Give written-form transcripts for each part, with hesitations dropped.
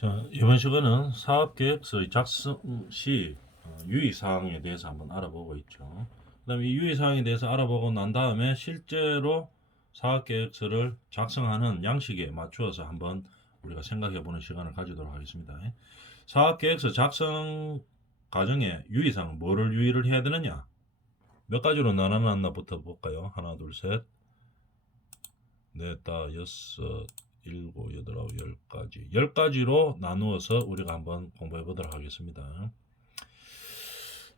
자, 이번 시간은 사업계획서의 작성 시 유의사항에 대해서 한번 알아보고 있죠. 그 다음에 이 유의사항에 대해서 알아보고 난 다음에 실제로 사업계획서를 작성하는 양식에 맞추어서 한번 우리가 생각해 보는 시간을 가지도록 하겠습니다. 사업계획서 작성 과정에 유의사항, 뭐를 유의를 해야 되느냐? 몇 가지로 나눠놨나부터 볼까요? 하나, 둘, 셋, 넷, 다, 여섯, 일곱, 여덟, 아홉, 열 가지로 나누어서 우리가 한번 공부해 보도록 하겠습니다.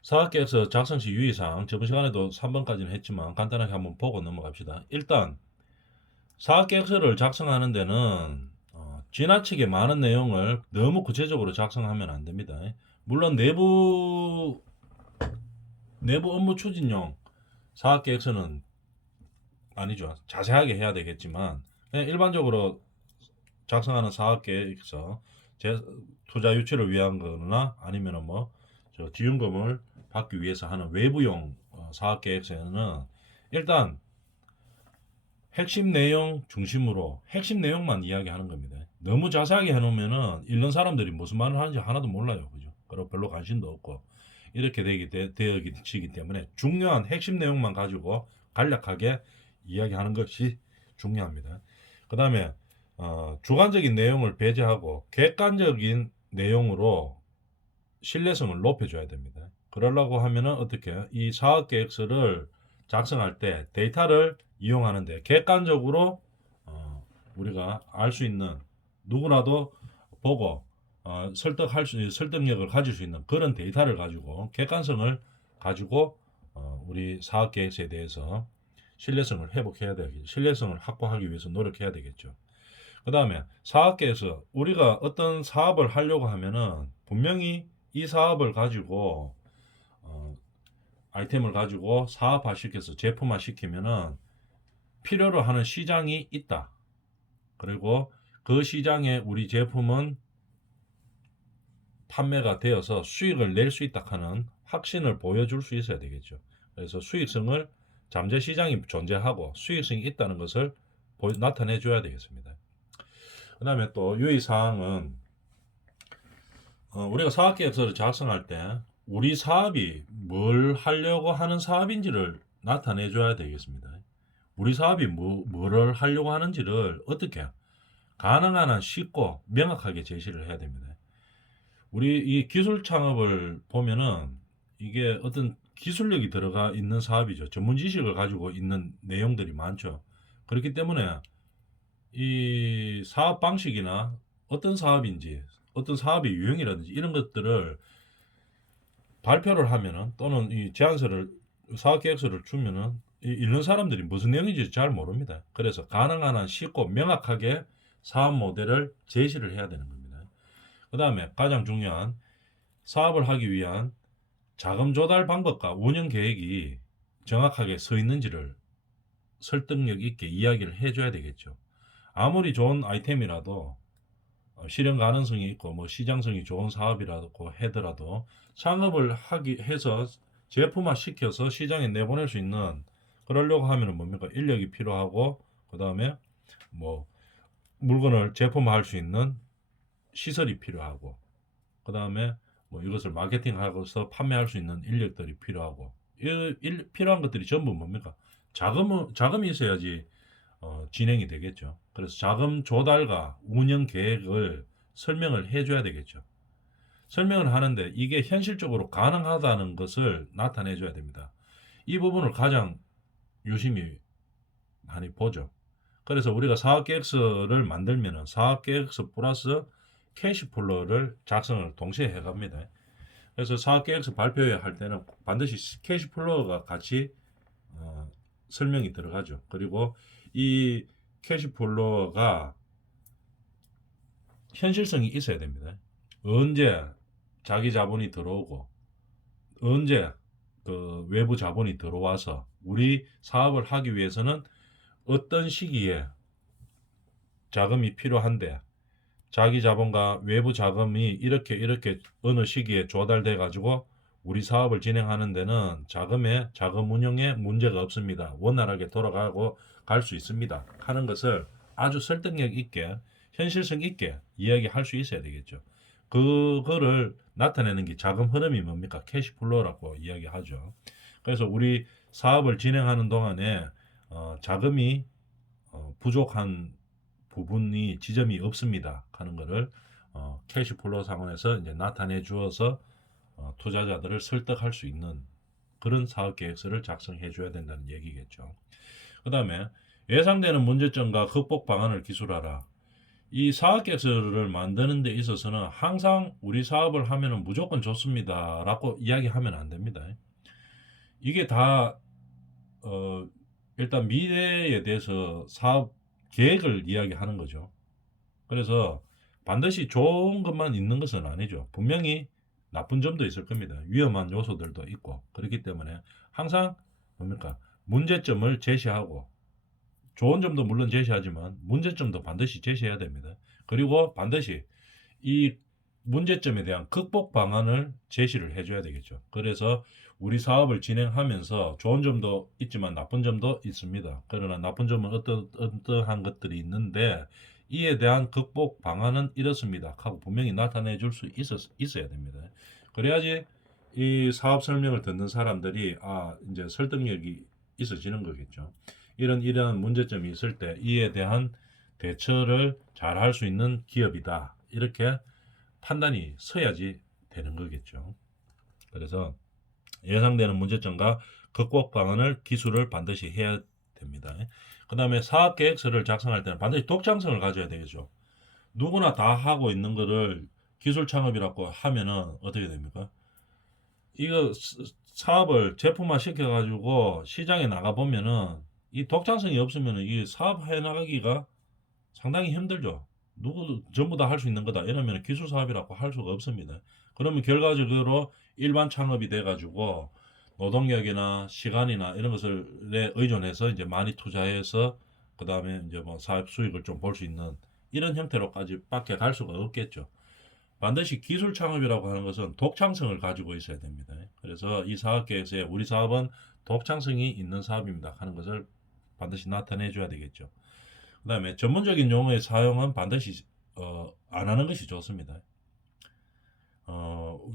사업계획서 작성 시 유의사항, 저번 시간에도 3번까지는 했지만 간단하게 한번 보고 넘어갑시다. 일단 사업계획서를 작성하는 데는 지나치게 많은 내용을 너무 구체적으로 작성하면 안 됩니다. 물론 내부 업무 추진용 사업계획서는 아니죠. 자세하게 해야 되겠지만 그냥 일반적으로 작성하는 사업계획서, 투자 유치를 위한 거나 아니면 지원금을 받기 위해서 하는 외부용 사업계획서에는 일단 핵심 내용 중심으로 핵심 내용만 이야기하는 겁니다. 너무 자세하게 해놓으면은 읽는 사람들이 무슨 말을 하는지 하나도 몰라요, 그죠? 그리고 별로 관심도 없고 이렇게 되기 때문에 중요한 핵심 내용만 가지고 간략하게 이야기하는 것이 중요합니다. 그 다음에 주관적인 내용을 배제하고 객관적인 내용으로 신뢰성을 높여줘야 됩니다. 그러려고 하면은 어떻게 이 사업계획서를 작성할 때 데이터를 이용하는데 객관적으로 우리가 알 수 있는, 누구나도 보고 설득력을 가질 수 있는 그런 데이터를 가지고 객관성을 가지고 우리 사업계획서에 대해서 신뢰성을 신뢰성을 확보하기 위해서 노력해야 되겠죠. 그 다음에 사업계획서, 우리가 어떤 사업을 하려고 하면은 분명히 이 사업을 가지고 아이템을 가지고 사업화 시켜서 제품화 시키면은 필요로 하는 시장이 있다. 그리고 그 시장에 우리 제품은 판매가 되어서 수익을 낼 수 있다 하는 확신을 보여줄 수 있어야 되겠죠. 그래서 수익성을, 잠재 시장이 존재하고 수익성이 있다는 것을 나타내 줘야 되겠습니다. 그 다음에 또 유의사항은 우리가 사업계획서를 작성할 때 우리 사업이 뭘 하려고 하는 사업인지를 나타내 줘야 되겠습니다. 우리 사업이 뭐를 하려고 하는지를 어떻게 가능한 한 쉽고 명확하게 제시를 해야 됩니다. 우리 이 기술 창업을 보면은 이게 어떤 기술력이 들어가 있는 사업이죠. 전문 지식을 가지고 있는 내용들이 많죠. 그렇기 때문에 이 사업 방식이나 어떤 사업인지, 어떤 사업의 유형이라든지 이런 것들을 발표를 하면은, 또는 이 사업 계획서를 주면은 읽는 사람들이 무슨 내용인지 잘 모릅니다. 그래서 가능한 한 쉽고 명확하게 사업 모델을 제시를 해야 되는 겁니다. 그 다음에 가장 중요한, 사업을 하기 위한 자금 조달 방법과 운영 계획이 정확하게 서 있는지를 설득력 있게 이야기를 해줘야 되겠죠. 아무리 좋은 아이템이라도 실현 가능성이 있고 시장성이 좋은 사업이라고 하더라도 창업을 해서 제품화 시켜서 시장에 내보낼 수 있는, 그러려고 하면은 뭡니까? 인력이 필요하고, 그 다음에 물건을 제품화할 수 있는 시설이 필요하고, 그 다음에 이것을 마케팅하고서 판매할 수 있는 인력들이 필요하고, 필요한 것들이 전부 뭡니까? 자금이 있어야지 진행이 되겠죠. 그래서 자금 조달과 운영 계획을 설명을 해줘야 되겠죠. 설명을 하는데 이게 현실적으로 가능하다는 것을 나타내 줘야 됩니다. 이 부분을 가장 유심히 많이 보죠. 그래서 우리가 사업계획서를 만들면은 사업계획서 플러스 캐시플로우를 작성을 동시에 해갑니다. 그래서 사업계획서 발표할 때는 반드시 캐시플로우가 같이 설명이 들어가죠. 그리고 이 캐시플로우가 현실성이 있어야 됩니다. 언제 자기 자본이 들어오고, 언제 그 외부 자본이 들어와서 우리 사업을 하기 위해서는 어떤 시기에 자금이 필요한데, 자기 자본과 외부 자금이 이렇게 어느 시기에 조달돼 가지고 우리 사업을 진행하는 데는 자금 운용에 문제가 없습니다. 원활하게 돌아가고 갈 수 있습니다. 하는 것을 아주 설득력 있게 현실성 있게 이야기할 수 있어야 되겠죠. 그거를 나타내는 게 자금 흐름이 뭡니까? 캐시플로우라고 이야기하죠. 그래서 우리 사업을 진행하는 동안에 자금이 부족한 부분이 지점이 없습니다 하는 거를 캐시플로우 상황에서 이제 나타내 주어서 투자자들을 설득할 수 있는 그런 사업 계획서를 작성해 줘야 된다는 얘기겠죠. 그 다음에 예상되는 문제점과 극복 방안을 기술하라. 이 사업 계획서를 만드는 데 있어서는 항상 우리 사업을 하면은 무조건 좋습니다 라고 이야기하면 안 됩니다. 이게 다 일단 미래에 대해서 사업 계획을 이야기하는 거죠. 그래서 반드시 좋은 것만 있는 것은 아니죠. 분명히 나쁜 점도 있을 겁니다. 위험한 요소들도 있고 그렇기 때문에 항상 뭡니까? 문제점을 제시하고 좋은 점도 물론 제시하지만 문제점도 반드시 제시해야 됩니다. 그리고 반드시 이 문제점에 대한 극복 방안을 제시를 해줘야 되겠죠. 그래서 우리 사업을 진행하면서 좋은 점도 있지만 나쁜 점도 있습니다. 그러나 나쁜 점은 어떠한 것들이 있는데 이에 대한 극복 방안은 이렇습니다 하고 분명히 나타내 줄 수 있어야 됩니다. 그래야지 이 사업 설명을 듣는 사람들이 이제 설득력이 있어지는 거겠죠. 이런 문제점이 있을 때 이에 대한 대처를 잘 할 수 있는 기업이다. 이렇게 판단이 서야지 되는 거겠죠. 그래서 예상되는 문제점과 극복 방안을 기술을 반드시 해야 됩니다. 그 다음에 사업 계획서를 작성할 때는 반드시 독창성을 가져야 되겠죠. 누구나 다 하고 있는 거를 기술 창업이라고 하면은 어떻게 됩니까? 이거 사업을 제품화 시켜가지고 시장에 나가 보면은 이 독창성이 없으면은 이 사업 해 나가기가 상당히 힘들죠. 누구도 전부 다 할 수 있는 거다 이러면 기술 사업이라고 할 수가 없습니다. 그러면 결과적으로 일반 창업이 돼가지고 노동력이나 시간이나 이런 것을 의존해서 이제 많이 투자해서 그 다음에 이제 뭐 사업 수익을 좀 볼 수 있는 이런 형태로까지 밖에 갈 수가 없겠죠. 반드시 기술 창업이라고 하는 것은 독창성을 가지고 있어야 됩니다. 그래서 이 사업 계획서에 우리 사업은 독창성이 있는 사업입니다 하는 것을 반드시 나타내 줘야 되겠죠. 그 다음에 전문적인 용어의 사용은 반드시 안 하는 것이 좋습니다.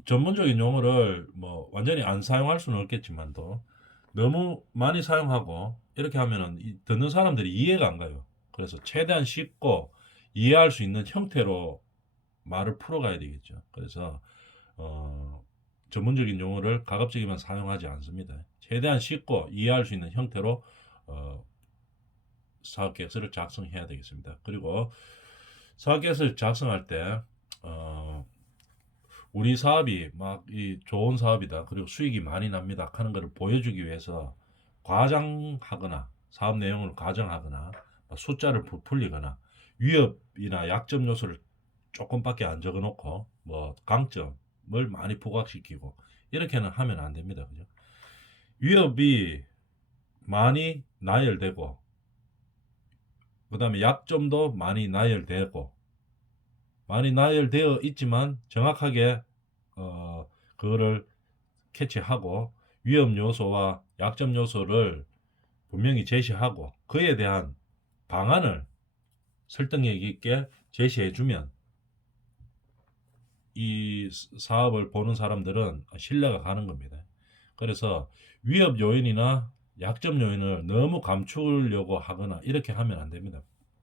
전문적인 용어를 뭐 완전히 안 사용할 수는 없겠지만도 너무 많이 사용하고 이렇게 하면은 듣는 사람들이 이해가 안 가요. 그래서 최대한 쉽고 이해할 수 있는 형태로 말을 풀어가야 되겠죠. 그래서 전문적인 용어를 가급적이면 사용하지 않습니다. 최대한 쉽고 이해할 수 있는 형태로 사업계획서를 작성해야 되겠습니다. 그리고 사업계획서를 작성할 때 우리 사업이 막 이 좋은 사업이다. 그리고 수익이 많이 납니다. 하는 것을 보여주기 위해서 과장하거나 사업 내용을 과장하거나 숫자를 부풀리거나 위협이나 약점 요소를 조금밖에 안 적어놓고 뭐 강점을 많이 부각시키고 이렇게는 하면 안 됩니다. 그죠? 위협이 많이 나열되고 그 다음에 약점도 많이 나열되고 많이 나열되어 있지만 정확하게 그거를 캐치하고 위험 요소와 약점 요소를 분명히 제시하고 그에 대한 방안을 설득력 있게 제시해 주면 이 사업을 보는 사람들은 신뢰가 가는 겁니다. 그래서 위협 요인이나 약점 요인을 너무 감추려고 하거나 이렇게 하면 안 됩니다.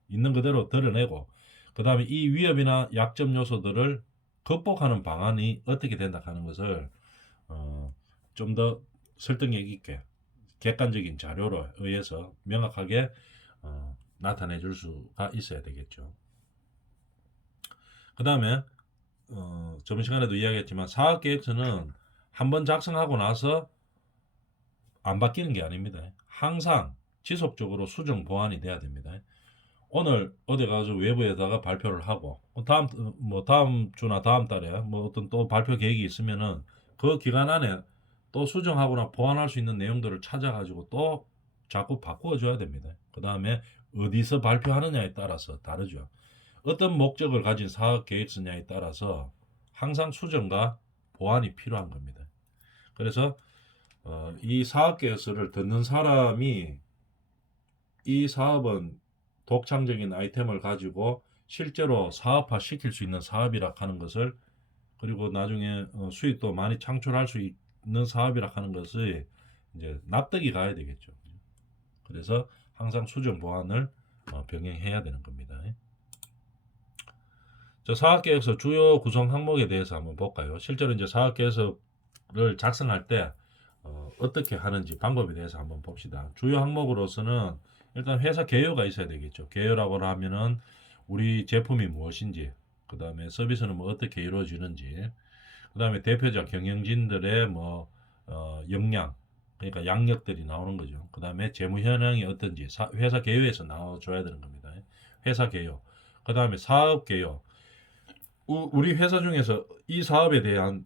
있는 그대로 드러내고 그 다음에 이 위협이나 약점 요소들을 극복하는 방안이 어떻게 된다 하는 것을 좀 더 설득력 있게 객관적인 자료로 의해서 명확하게 나타내 줄 수가 있어야 되겠죠. 그 다음에 저번 시간에도 이야기했지만 사업계획서는 한번 작성하고 나서 안 바뀌는 게 아닙니다. 항상 지속적으로 수정 보완이 돼야 됩니다. 오늘 어디 가서 외부에다가 발표를 하고 다음 주나 다음 달에 뭐 어떤 또 발표 계획이 있으면은 그 기간 안에 또 수정하거나 보완할 수 있는 내용들을 찾아가지고 또 자꾸 바꾸어 줘야 됩니다. 그 다음에 어디서 발표하느냐에 따라서 다르죠. 어떤 목적을 가진 사업 계획서냐에 따라서 항상 수정과 보완이 필요한 겁니다. 그래서 이 사업 계획서를 듣는 사람이 이 사업은 독창적인 아이템을 가지고 실제로 사업화 시킬 수 있는 사업이라 하는 것을, 그리고 나중에 수익도 많이 창출할 수 있는 사업이라 하는 것이 이제 납득이 가야 되겠죠. 그래서 항상 수정 보완을 병행해야 되는 겁니다. 저 사업계획서 주요 구성 항목에 대해서 한번 볼까요? 실제로 이제 사업계획서를 작성할 때 어떻게 하는지 방법에 대해서 한번 봅시다. 주요 항목으로서는 일단 회사 개요가 있어야 되겠죠. 개요라고 하면은 우리 제품이 무엇인지, 그 다음에 서비스는 뭐 어떻게 이루어지는지, 그 다음에 대표자 경영진들의 뭐 역량, 그러니까 양력들이 나오는 거죠. 그 다음에 재무 현황이 어떤지 회사 개요에서 나와줘야 되는 겁니다. 회사 개요. 그 다음에 사업 개요. 우리 회사 중에서 이 사업에 대한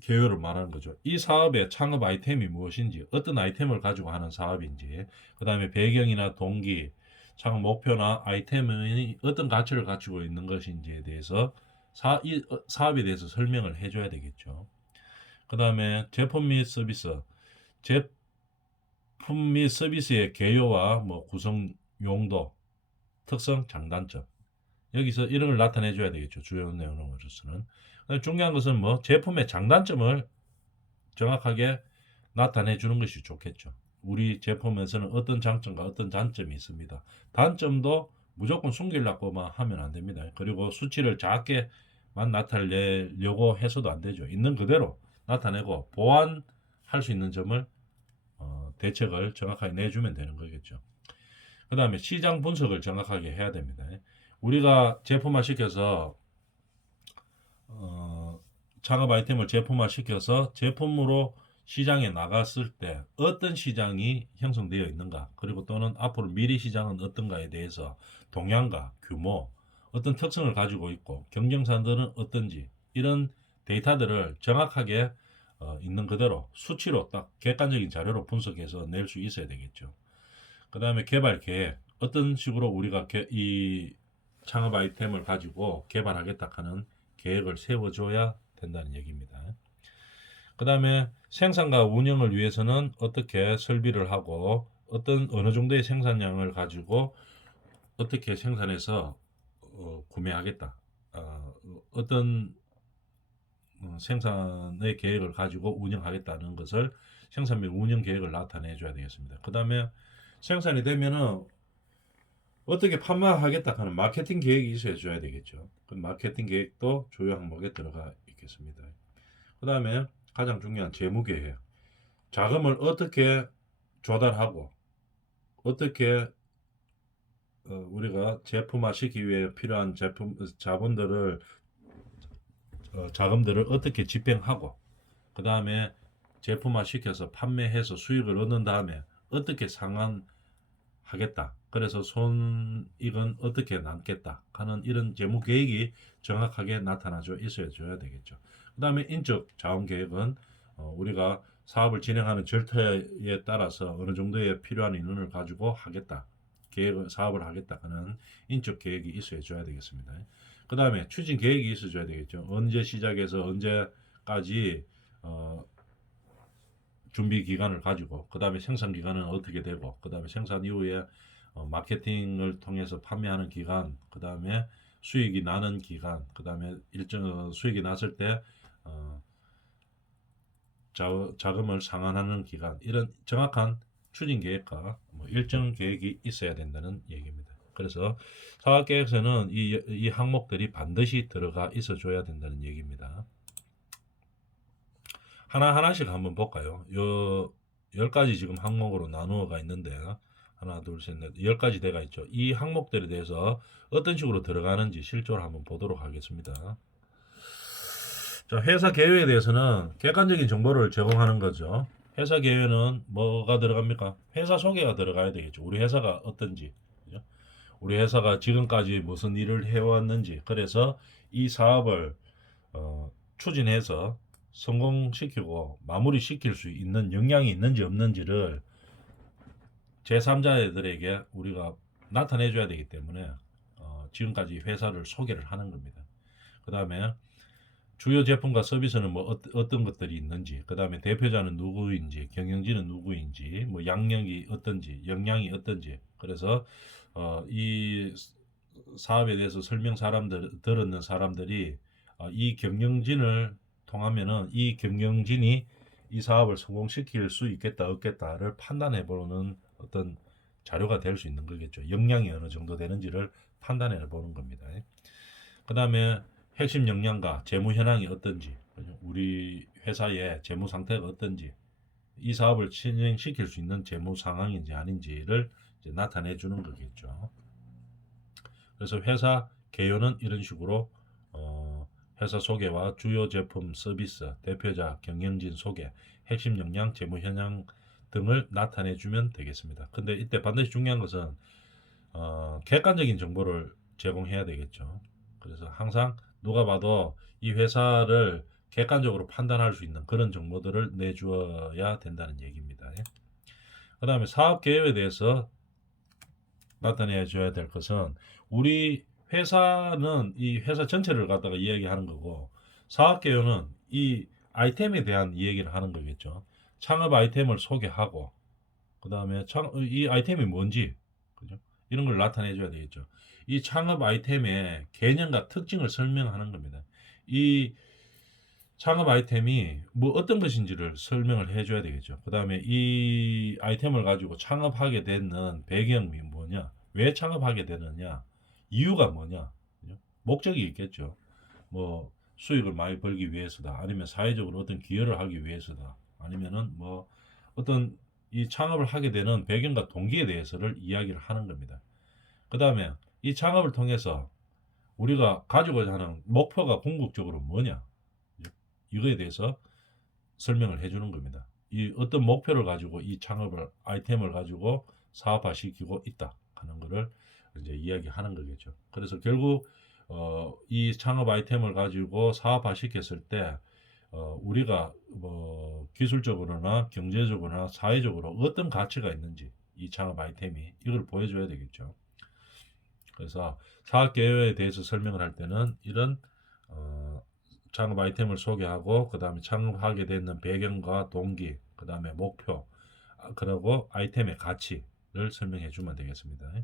개요를 말하는 거죠. 이 사업의 창업 아이템이 무엇인지, 어떤 아이템을 가지고 하는 사업인지, 그 다음에 배경이나 동기, 창업 목표나 아이템이 어떤 가치를 가지고 있는 것인지에 대해서 이 사업에 대해서 설명을 해줘야 되겠죠. 그 다음에 제품 및 서비스, 제품 및 서비스의 개요와 뭐 구성 용도, 특성, 장단점, 여기서 이런 걸 나타내 줘야 되겠죠. 주요 내용으로서는. 중요한 것은 뭐 제품의 장단점을 정확하게 나타내 주는 것이 좋겠죠. 우리 제품에서는 어떤 장점과 어떤 단점이 있습니다. 단점도 무조건 숨기려고만 하면 안 됩니다. 그리고 수치를 작게만 나타내려고 해서도 안 되죠. 있는 그대로 나타내고 보완할 수 있는 점을 대책을 정확하게 내주면 되는 거겠죠. 그 다음에 시장 분석을 정확하게 해야 됩니다. 우리가 제품화 시켜서 창업 아이템을 제품화 시켜서 제품으로 시장에 나갔을 때 어떤 시장이 형성되어 있는가, 그리고 또는 앞으로 미래 시장은 어떤가에 대해서 동향과 규모, 어떤 특성을 가지고 있고 경쟁사들은 어떤지, 이런 데이터들을 정확하게 있는 그대로 수치로 딱 객관적인 자료로 분석해서 낼 수 있어야 되겠죠. 그 다음에 개발 계획, 어떤 식으로 우리가 이 창업 아이템을 가지고 개발하겠다 하는 계획을 세워줘야 된다는 얘기입니다. 그 다음에 생산과 운영을 위해서는 어떻게 설비를 하고 어느 정도의 생산량을 가지고 어떻게 생산해서 구매하겠다, 어떤 생산의 계획을 가지고 운영하겠다는 것을 생산 및 운영 계획을 나타내 줘야 되겠습니다. 그 다음에 생산이 되면은 어떻게 판매하겠다 하는 마케팅 계획이 있어야 되겠죠. 그 마케팅 계획도 주요 항목에 들어가 있겠습니다. 그 다음에 가장 중요한 재무 계획, 자금을 어떻게 조달하고 어떻게 우리가 제품화 시키기 위해 필요한 자금들을 어떻게 집행하고, 그 다음에 제품화 시켜서 판매해서 수익을 얻는 다음에 어떻게 상환하겠다, 그래서 손익은 어떻게 남겠다 하는 이런 재무 계획이 정확하게 나타나져 있어야 되겠죠. 그 다음에 인적 자원 계획은 우리가 사업을 진행하는 절차에 따라서 어느 정도의 필요한 인원을 가지고 하겠다, 사업을 하겠다 하는 인적 계획이 있어야 되겠습니다. 그 다음에 추진 계획이 있어야 되겠죠. 언제 시작해서 언제까지 준비 기간을 가지고, 그 다음에 생산 기간은 어떻게 되고, 그 다음에 생산 이후에 마케팅을 통해서 판매하는 기간, 그 다음에 수익이 나는 기간, 그 다음에 일정 수익이 났을 때 자금을 상환하는 기간, 이런 정확한 추진 계획과 일정 계획이 있어야 된다는 얘기입니다. 그래서 사업계획서는 이 항목들이 반드시 들어가 있어 줘야 된다는 얘기입니다. 하나하나씩 한번 볼까요? 요 10가지 지금 항목으로 나누어가 있는데 하나, 둘, 셋, 넷, 10가지 대가 있죠. 이 항목들에 대해서 어떤 식으로 들어가는지 실제로 한번 보도록 하겠습니다. 자, 회사 개요에 대해서는 객관적인 정보를 제공하는 거죠. 회사 개요는 뭐가 들어갑니까? 회사 소개가 들어가야 되겠죠. 우리 회사가 어떤지, 그죠? 우리 회사가 지금까지 무슨 일을 해왔는지, 그래서 이 사업을 추진해서 성공시키고 마무리시킬 수 있는 역량이 있는지 없는지를 제3자들에게 우리가 나타내줘야 되기 때문에 지금까지 회사를 소개를 하는 겁니다. 그 다음에 주요 제품과 서비스는 뭐 어떤 것들이 있는지, 그 다음에 대표자는 누구인지, 경영진은 누구인지, 뭐 양력이 어떤지, 역량이 어떤지, 그래서 이 사업에 대해서 들었는 사람들이 이 경영진을 통하면은 이 경영진이 이 사업을 성공시킬 수 있겠다 없겠다를 판단해 보는 어떤 자료가 될 수 있는 거겠죠. 역량이 어느 정도 되는지를 판단해 보는 겁니다. 그 다음에 핵심 역량과 재무 현황이 어떤지, 우리 회사의 재무 상태가 어떤지, 이 사업을 진행시킬 수 있는 재무 상황인지 아닌지를 이제 나타내 주는 거겠죠. 그래서 회사 개요는 이런 식으로 회사 소개와 주요 제품, 서비스, 대표자, 경영진 소개, 핵심 역량, 재무 현황 등을 나타내 주면 되겠습니다. 근데 이때 반드시 중요한 것은 객관적인 정보를 제공해야 되겠죠. 그래서 항상 누가 봐도 이 회사를 객관적으로 판단할 수 있는 그런 정보들을 내주어야 된다는 얘기입니다. 그 다음에 사업 계획에 대해서 나타내 줘야 될 것은, 우리 회사는 이 회사 전체를 갖다가 이야기하는 거고, 사업 계획은 이 아이템에 대한 이야기를 하는 거겠죠. 창업 아이템을 소개하고, 그 다음에 이 아이템이 뭔지, 그죠? 이런 걸 나타내 줘야 되겠죠. 이 창업 아이템의 개념과 특징을 설명하는 겁니다. 이 창업 아이템이 뭐 어떤 것인지를 설명을 해줘야 되겠죠. 그 다음에 이 아이템을 가지고 창업하게 되는 배경이 뭐냐, 왜 창업하게 되느냐, 이유가 뭐냐, 목적이 있겠죠. 뭐 수익을 많이 벌기 위해서다, 아니면 사회적으로 어떤 기여를 하기 위해서다, 아니면은 뭐 어떤 이 창업을 하게 되는 배경과 동기에 대해서를 이야기를 하는 겁니다. 그 다음에 이 창업을 통해서 우리가 가지고자 하는 목표가 궁극적으로 뭐냐, 이거에 대해서 설명을 해주는 겁니다. 이 어떤 목표를 가지고 이 창업을 아이템을 가지고 사업화시키고 있다 하는 것을 이제 이야기하는 거겠죠. 그래서 결국 이 창업 아이템을 가지고 사업화시켰을 때 우리가 뭐 기술적으로나 경제적으로나 사회적으로 어떤 가치가 있는지 이 창업 아이템이 이걸 보여줘야 되겠죠. 그래서 사업 계획에 대해서 설명을 할 때는 이런 창업 아이템을 소개하고, 그 다음에 창업하게 되는 배경과 동기, 그 다음에 목표, 그리고 아이템의 가치를 설명해 주면 되겠습니다.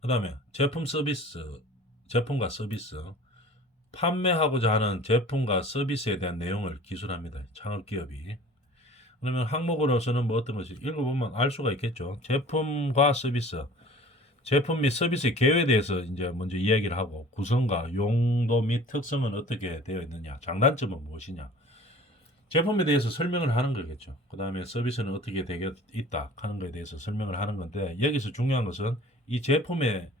그 다음에 제품과 서비스, 판매하고자 하는 제품과 서비스에 대한 내용을 기술합니다. 창업기업이. 그러면 항목으로서는 뭐 어떤 것이 읽어보면 알 수가 있겠죠. 제품과 서비스, 제품 및 서비스의 개요에 대해서 이제 먼저 이야기를 하고, 구성과 용도 및 특성은 어떻게 되어 있느냐, 장단점은 무엇이냐, 제품에 대해서 설명을 하는 거겠죠. 그 다음에 서비스는 어떻게 되게 있다 하는 것에 대해서 설명을 하는 건데, 여기서 중요한 것은 이 제품의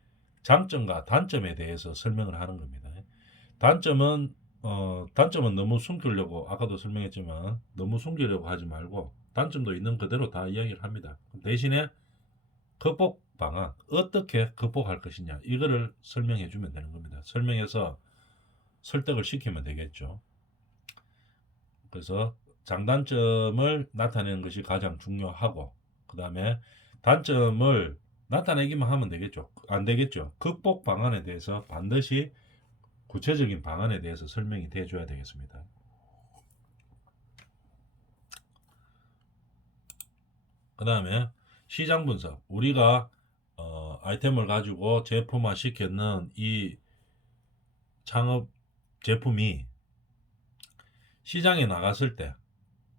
장점과 단점에 대해서 설명을 하는 겁니다. 단점은 너무 숨기려고, 아까도 설명했지만 너무 숨기려고 하지 말고 단점도 있는 그대로 다 이야기를 합니다. 대신에 극복 방안, 어떻게 극복할 것이냐, 이거를 설명해 주면 되는 겁니다. 설명해서 설득을 시키면 되겠죠. 그래서 장단점을 나타내는 것이 가장 중요하고, 그 다음에 단점을 나타내기만 하면 되겠죠. 안 되겠죠. 극복 방안에 대해서 반드시 구체적인 방안에 대해서 설명이 돼줘야 되겠습니다. 그 다음에 시장 분석, 우리가 아이템을 가지고 제품화 시켰는 이 창업 제품이 시장에 나갔을 때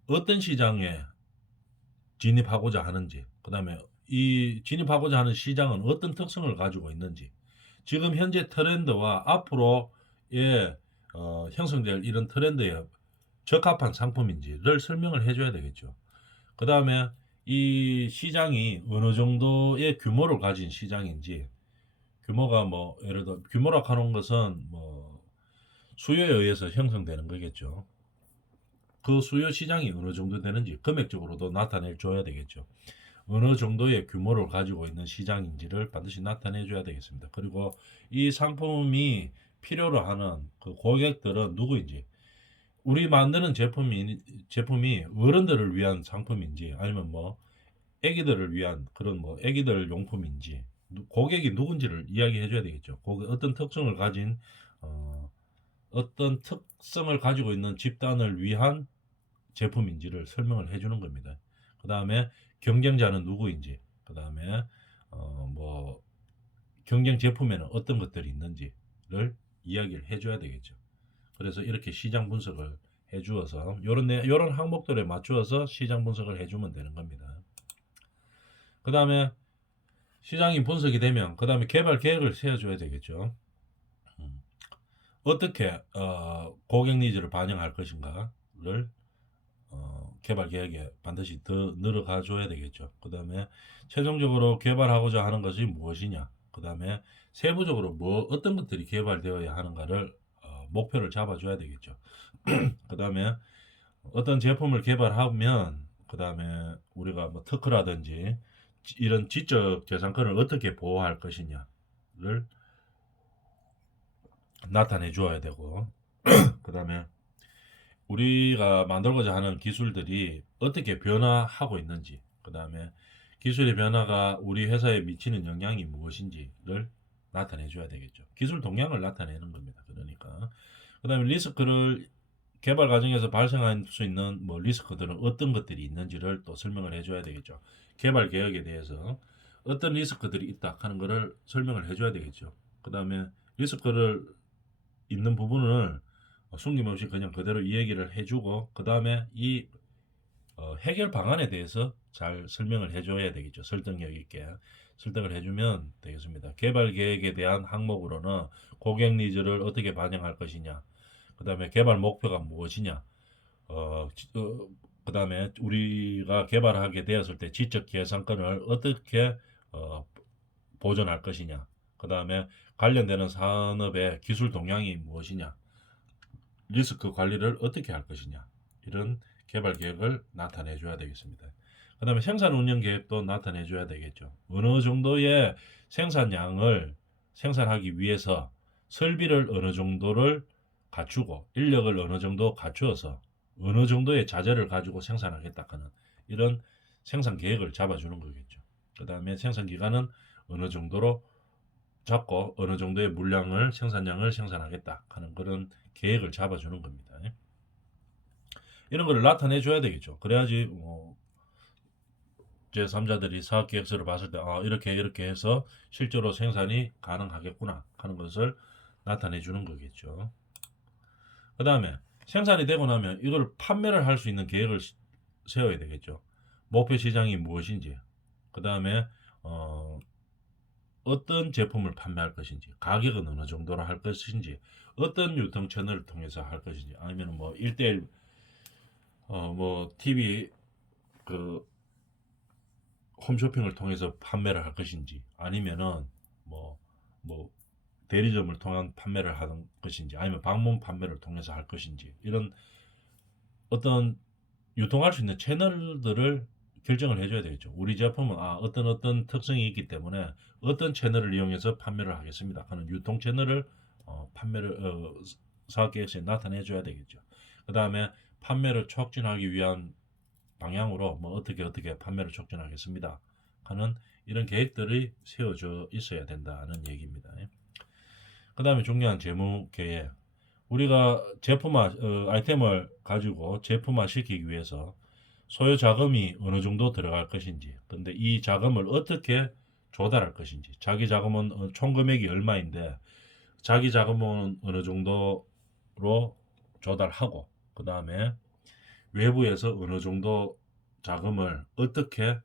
어떤 시장에 진입하고자 하는지, 그 다음에 이 진입하고자 하는 시장은 어떤 특성을 가지고 있는지, 지금 현재 트렌드와 앞으로의 형성될 이런 트렌드에 적합한 상품인지를 설명을 해줘야 되겠죠. 그 다음에 이 시장이 어느 정도의 규모를 가진 시장인지, 규모가 뭐 예를 들어 규모라고 하는 것은 뭐 수요에 의해서 형성되는 거겠죠. 그 수요 시장이 어느 정도 되는지 금액적으로도 나타내 줘야 되겠죠. 어느 정도의 규모를 가지고 있는 시장인지를 반드시 나타내 줘야 되겠습니다. 그리고 이 상품이 필요로 하는 그 고객들은 누구인지, 우리 만드는 제품이 어른들을 위한 상품인지, 아니면 뭐 애기들을 위한 그런 뭐 애기들 용품인지, 고객이 누군지를 이야기해 줘야 되겠죠. 고객 어떤 특성을 가진 어떤 특성을 가지고 있는 집단을 위한 제품인지를 설명을 해주는 겁니다. 그 다음에 경쟁자는 누구인지, 그다음에 뭐 경쟁 제품에는 어떤 것들이 있는지를 이야기를 해줘야 되겠죠. 그래서 이렇게 시장 분석을 해주어서 요런 항목들에 맞추어서 시장 분석을 해주면 되는 겁니다. 그 다음에 시장이 분석이 되면 그 다음에 개발 계획을 세워줘야 되겠죠. 어떻게 고객 니즈를 반영할 것인가를 개발 계획에 반드시 더 늘어가 줘야 되겠죠. 그 다음에 최종적으로 개발하고자 하는 것이 무엇이냐, 그 다음에 세부적으로 어떤 것들이 개발되어야 하는가를 목표를 잡아줘야 되겠죠. 그 다음에 어떤 제품을 개발하면 그 다음에 우리가 뭐 특허라든지 이런 지적 재산권을 어떻게 보호할 것이냐를 나타내 주어야 되고, 그 다음에 우리가 만들고자 하는 기술들이 어떻게 변화하고 있는지, 그 다음에 기술의 변화가 우리 회사에 미치는 영향이 무엇인지를 나타내 줘야 되겠죠. 기술 동향을 나타내는 겁니다. 그러니까 그 다음에 리스크를 개발 과정에서 발생할 수 있는 뭐 리스크들은 어떤 것들이 있는지를 또 설명을 해줘야 되겠죠. 개발 계획에 대해서 어떤 리스크들이 있다 하는 것을 설명을 해줘야 되겠죠. 그 다음에 리스크를 있는 부분을 숨김없이 그냥 그대로 이야기를 해주고, 그 다음에 이 해결 방안에 대해서 잘 설명을 해줘야 되겠죠. 설득력 있게 설득을 해주면 되겠습니다. 개발 계획에 대한 항목으로는 고객 니즈를 어떻게 반영할 것이냐, 그 다음에 개발 목표가 무엇이냐, 그 다음에 우리가 개발하게 되었을 때 지적 재산권을 어떻게 보존할 것이냐, 그 다음에 관련되는 산업의 기술 동향이 무엇이냐, 리스크 관리를 어떻게 할 것이냐, 이런 개발 계획을 나타내 줘야 되겠습니다. 그 다음에 생산 운영 계획도 나타내 줘야 되겠죠. 어느 정도의 생산량을 생산하기 위해서 설비를 어느 정도를 갖추고 인력을 어느 정도 갖추어서 어느 정도의 자재를 가지고 생산하겠다 하는 이런 생산 계획을 잡아주는 거겠죠. 그 다음에 생산 기간은 어느 정도로 잡고 어느 정도의 물량을 생산량을 생산하겠다 하는 그런 계획을 잡아주는 겁니다. 이런 거를 나타내 줘야 되겠죠. 그래야지 제3자들이 사업계획서를 봤을 때 이렇게 해서 실제로 생산이 가능하겠구나 하는 것을 나타내 주는 거겠죠. 그 다음에 생산이 되고 나면 이걸 판매를 할 수 있는 계획을 세워야 되겠죠. 목표 시장이 무엇인지, 그 다음에 어떤 제품을 판매할 것인지, 가격은 어느 정도로 할 것인지, 어떤 유통 채널을 통해서 할 것인지, 아니면 뭐 1대1 뭐 TV 그 홈쇼핑을 통해서 판매를 할 것인지, 아니면은 뭐 대리점을 통한 판매를 하는 것인지, 아니면 방문 판매를 통해서 할 것인지, 이런 어떤 유통할 수 있는 채널들을 결정을 해줘야 되겠죠. 우리 제품은 어떤 특성이 있기 때문에 어떤 채널을 이용해서 판매를 하겠습니다 하는 유통 채널을 판매를 사업계획서에 나타내줘야 되겠죠. 그 다음에 판매를 촉진하기 위한 방향으로 뭐 어떻게 판매를 촉진하겠습니다 하는 이런 계획들이 세워져 있어야 된다는 얘기입니다. 그 다음에 중요한 재무 계획. 우리가 아이템을 가지고 제품화 시키기 위해서 소요 자금이 어느 정도 들어갈 것인지, 근데 이 자금을 어떻게 조달할 것인지, 자기 자금은 총 금액이 얼마인데 자기 자금은 어느 정도로 조달하고, 그 다음에 외부에서 어느 정도 자금을 어떻게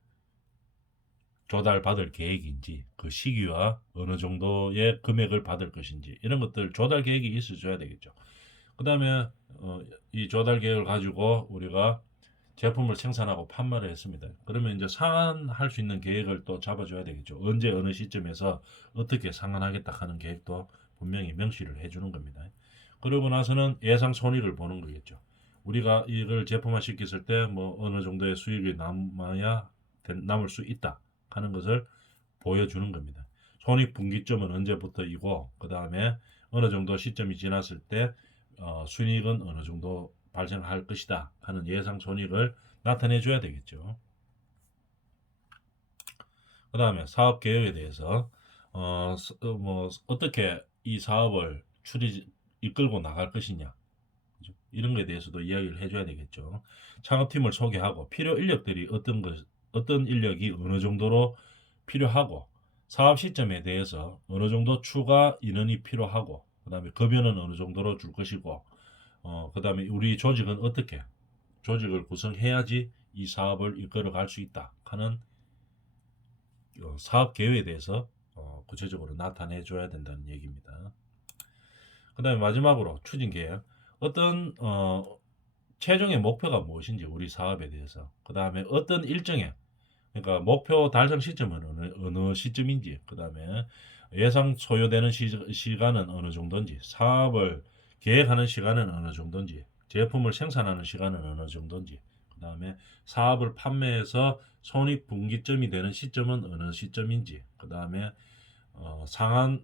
조달받을 계획인지, 그 시기와 어느 정도의 금액을 받을 것인지, 이런 것들 조달 계획이 있어줘야 되겠죠. 그 다음에 이 조달 계획을 가지고 우리가 제품을 생산하고 판매를 했습니다. 그러면 이제 상환할 수 있는 계획을 또 잡아줘야 되겠죠. 언제 어느 시점에서 어떻게 상환하겠다 하는 계획도 분명히 명시를 해주는 겁니다. 그러고 나서는 예상 손익을 보는 거겠죠. 우리가 이걸 제품화 시켰을 때 뭐 어느 정도의 수익이 남을 수 있다 하는 것을 보여주는 겁니다. 손익 분기점은 언제부터이고, 그 다음에 어느 정도 시점이 지났을 때 순이익은 어느 정도 발생할 것이다 하는 예상 손익을 나타내 줘야 되겠죠. 그 다음에 사업 계획에 대해서 어떻게 이 사업을 이끌고 나갈 것이냐, 이런 것에 대해서도 이야기를 해줘야 되겠죠. 창업팀을 소개하고 필요 인력들이 어떤 인력이 어느 정도로 필요하고, 사업 시점에 대해서 어느 정도 추가 인원이 필요하고, 그 다음에 급여는 어느 정도로 줄 것이고, 그 다음에 우리 조직은 어떻게 조직을 구성해야지 이 사업을 이끌어 갈 수 있다 하는 사업 계획에 대해서 구체적으로 나타내 줘야 된다는 얘기입니다. 그 다음에 마지막으로 추진 계획. 어떤 최종의 목표가 무엇인지 우리 사업에 대해서, 그 다음에 어떤 일정에, 그러니까 목표 달성 시점은 어느 시점인지, 그 다음에 예상 소요되는 시간은 어느 정도인지, 사업을 계획하는 시간은 어느 정도인지, 제품을 생산하는 시간은 어느 정도인지, 그 다음에 사업을 판매해서 손익분기점이 되는 시점은 어느 시점인지, 그 다음에 상한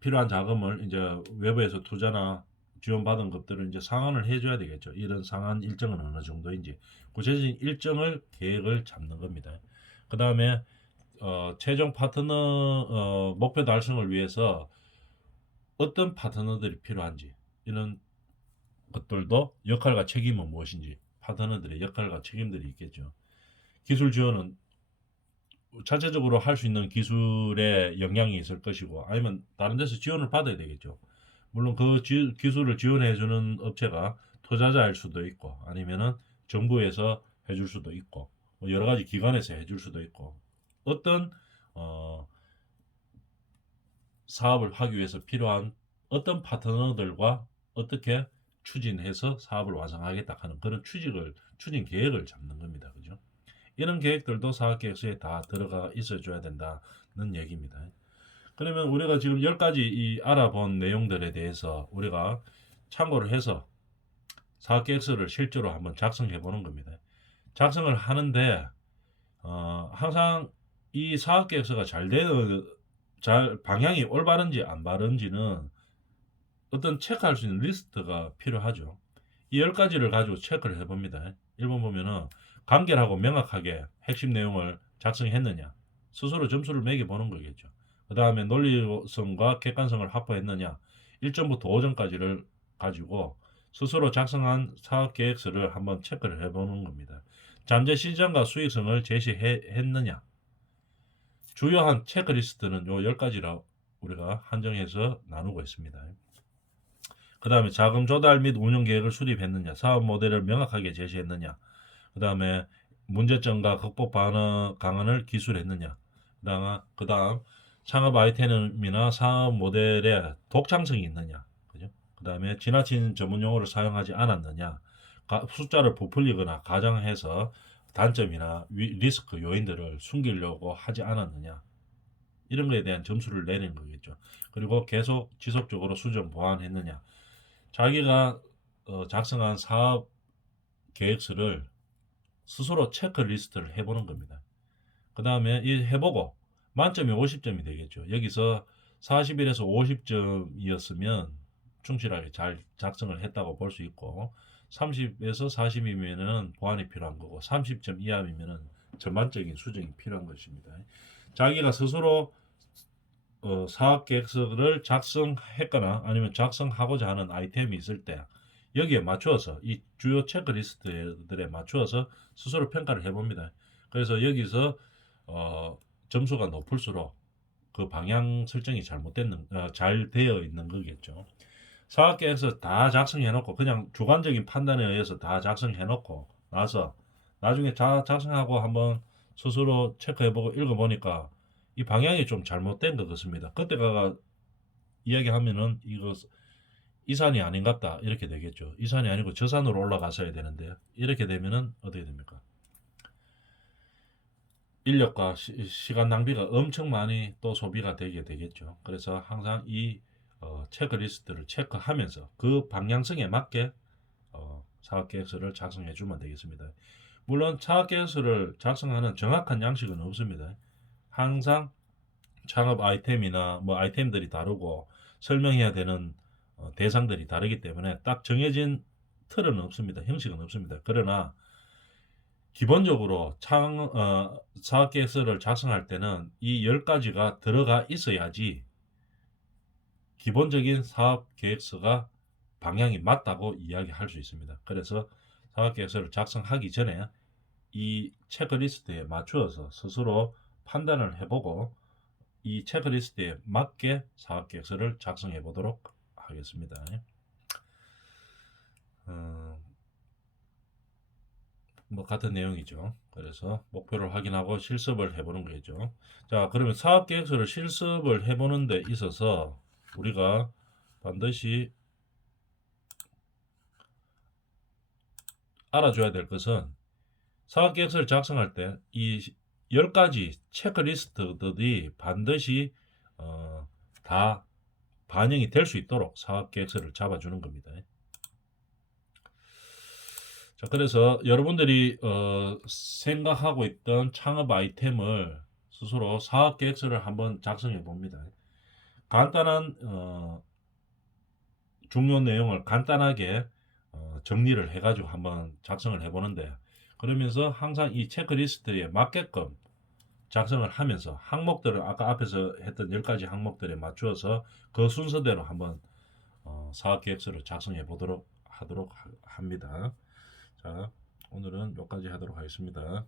필요한 자금을 이제 외부에서 투자나 지원받은 것들을 이제 상환을 해줘야 되겠죠. 이런 상환 일정은 어느 정도인지 구체적인 일정을 계획을 잡는 겁니다. 그 다음에 최종 파트너 목표 달성을 위해서 어떤 파트너들이 필요한지, 이런 것들도 역할과 책임은 무엇인지, 파트너들의 역할과 책임들이 있겠죠. 기술 지원은 자체적으로 할 수 있는 기술에 영향이 있을 것이고, 아니면 다른 데서 지원을 받아야 되겠죠. 물론 그 기술을 지원해 주는 업체가 투자자일 수도 있고, 아니면은 정부에서 해줄 수도 있고, 뭐 여러 가지 기관에서 해줄 수도 있고, 어떤 어, 사업을 하기 위해서 필요한 어떤 파트너들과 어떻게 추진해서 사업을 완성하겠다 하는 그런 추진 계획을 잡는 겁니다. 그죠? 이런 계획들도 사업계획서에 다 들어가 있어줘야 된다는 얘기입니다. 그러면 우리가 지금 10가지 이 알아본 내용들에 대해서 우리가 참고를 해서 사업계획서를 실제로 한번 작성해 보는 겁니다. 작성을 하는데 항상 이 사업계획서가 잘 방향이 올바른지 안 바른지는 어떤 체크할 수 있는 리스트가 필요하죠. 이 10가지를 가지고 체크를 해봅니다. 1번 보면은 간결하고 명확하게 핵심 내용을 작성했느냐, 스스로 점수를 매겨보는 거겠죠. 그 다음에 논리성과 객관성을 확보했느냐, 1점부터 5점까지를 가지고 스스로 작성한 사업계획서를 한번 체크를 해보는 겁니다. 잠재 시장과 수익성을 제시했느냐, 주요한 체크리스트는 요 10가지라 우리가 한정해서 나누고 있습니다. 그 다음에 자금 조달 및 운영 계획을 수립했느냐, 사업 모델을 명확하게 제시했느냐, 그 다음에 문제점과 극복 방안을 기술했느냐, 그 다음 창업 아이템이나 사업 모델에 독창성이 있느냐, 그죠? 그 다음에 지나친 전문 용어를 사용하지 않았느냐, 숫자를 부풀리거나 가정해서 단점이나 리스크 요인들을 숨기려고 하지 않았느냐, 이런 거에 대한 점수를 내리는 거겠죠. 그리고 계속 지속적으로 수정 보완했느냐, 자기가 작성한 사업 계획서를 스스로 체크리스트를 해보는 겁니다. 그 다음에 해보고 만점이 50점이 되겠죠. 여기서 41에서 50점이었으면 충실하게 잘 작성을 했다고 볼 수 있고, 30에서 40이면은 보완이 필요한 거고, 30점 이하이면은 전반적인 수정이 필요한 것입니다. 자기가 스스로 사업 계획서를 작성했거나 아니면 작성하고자 하는 아이템이 있을 때 여기에 맞추어서 이 주요 체크리스트들에 맞추어서 스스로 평가를 해봅니다. 그래서 여기서 점수가 높을수록 그 방향 설정이 잘 되어 있는 거겠죠. 사업계획서 다 작성해놓고 그냥 주관적인 판단에 의해서 다 작성해놓고 나서 나중에 다 작성하고 한번 스스로 체크해보고 읽어보니까 이 방향이 좀 잘못된 것 같습니다. 그때가 이야기하면은 이거 이 산이 아닌갑다 이렇게 되겠죠. 이 산이 아니고 저 산으로 올라가서야 되는데요. 이렇게 되면은 어떻게 됩니까? 인력과 시간 낭비가 엄청 많이 또 소비가 되게 되겠죠. 그래서 항상 이 체크리스트를 체크하면서 그 방향성에 맞게 사업계획서를 작성해 주면 되겠습니다. 물론 사업계획서를 작성하는 정확한 양식은 없습니다. 항상 창업 아이템이나 뭐 아이템들이 다르고 설명해야 되는 대상들이 다르기 때문에 딱 정해진 틀은 없습니다. 형식은 없습니다. 그러나 기본적으로 사업계획서를 작성할 때는 이 10가지가 들어가 있어야지 기본적인 사업계획서가 방향이 맞다고 이야기할 수 있습니다. 그래서 사업계획서를 작성하기 전에 이 체크리스트에 맞추어서 스스로 판단을 해보고 이 체크리스트에 맞게 사업계획서를 작성해 보도록 하겠습니다. 뭐 같은 내용이죠. 그래서 목표를 확인하고 실습을 해보는 거죠. 자, 그러면 사업계획서를 실습을 해보는 데 있어서 우리가 반드시 알아줘야 될 것은 사업계획서를 작성할 때 이 10가지 체크리스트들이 반드시 다 반영이 될 수 있도록 사업계획서를 잡아주는 겁니다. 자, 그래서 여러분들이 생각하고 있던 창업 아이템을 스스로 사업계획서를 한번 작성해 봅니다. 간단한 중요 내용을 간단하게 정리를 해가지고 한번 작성을 해보는데, 그러면서 항상 이 체크리스트에 맞게끔 작성을 하면서 항목들을 아까 앞에서 했던 10가지 항목들에 맞추어서 그 순서대로 한번 사업계획서를 작성해 보도록 하도록 합니다. 자, 오늘은 여기까지 하도록 하겠습니다.